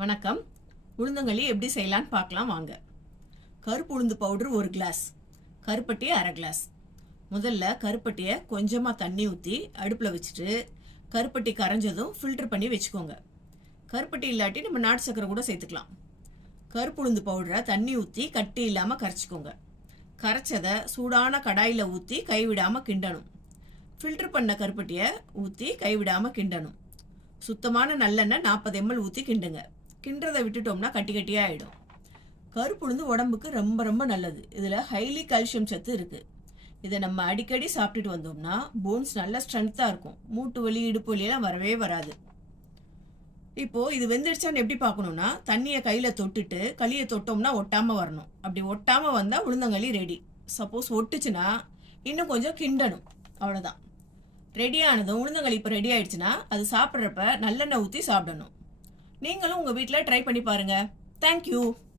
வணக்கம். உளுந்தங்களி எப்படி செய்யலான்னு பார்க்கலாம் வாங்க. கருப்பு உளுந்து பவுடர் 1 கிளாஸ், கருப்பட்டி 1/2 கிளாஸ். முதல்ல கருப்பட்டியை கொஞ்சமாக தண்ணி ஊற்றி அடுப்பில் வச்சுட்டு கருப்பட்டி கரைஞ்சதும் ஃபில்டர் பண்ணி வச்சுக்கோங்க. கருப்பட்டி இல்லாட்டி நம்ம நாட்டு சக்கரை கூட சேர்த்துக்கலாம். கருப்பு உளுந்து பவுடரை தண்ணி ஊற்றி கட்டி இல்லாமல் கரைச்சிக்கோங்க. கரைச்சதை சூடான கடாயில் ஊற்றி கைவிடாமல் கிண்டணும். ஃபில்டர் பண்ண கருப்பட்டியை ஊற்றி கைவிடாமல் கிண்டணும். சுத்தமான நல்லெண்ணெய் 40 ml ஊற்றி கிண்டுங்க. கிண்டுறதை விட்டுட்டோம்னா கட்டி கட்டியாக ஆகிடும். கருப்பு உளுந்து உடம்புக்கு ரொம்ப ரொம்ப நல்லது. இதில் ஹைலி கால்சியம் சத்து இருக்குது. இதை நம்ம அடிக்கடி சாப்பிட்டுட்டு வந்தோம்னா போன்ஸ் நல்ல ஸ்ட்ரென்த்தாக இருக்கும். மூட்டு வலி இடுப்பு வலியெல்லாம் வரவே வராது. இப்போது இது வெந்துடுச்சான்னு எப்படி பார்க்கணுன்னா, தண்ணியை கையில் தொட்டுட்டு களியை தொட்டோம்னா ஒட்டாமல் வரணும். அப்படி ஒட்டாமல் வந்தால் உளுந்தங்களி ரெடி. சப்போஸ் ஒட்டுச்சுன்னா இன்னும் கொஞ்சம் கிண்டணும். அவ்வளோதான். ரெடியானதும் உளுந்தங்களி இப்போ ரெடி ஆயிடுச்சுன்னா அது சாப்பிட்றப்ப நல்லெண்ணெய் ஊற்றி சாப்பிடணும். நீங்களும் உங்கள் வீட்டில் ட்ரை பண்ணி பாருங்கள். தேங்க்யூ.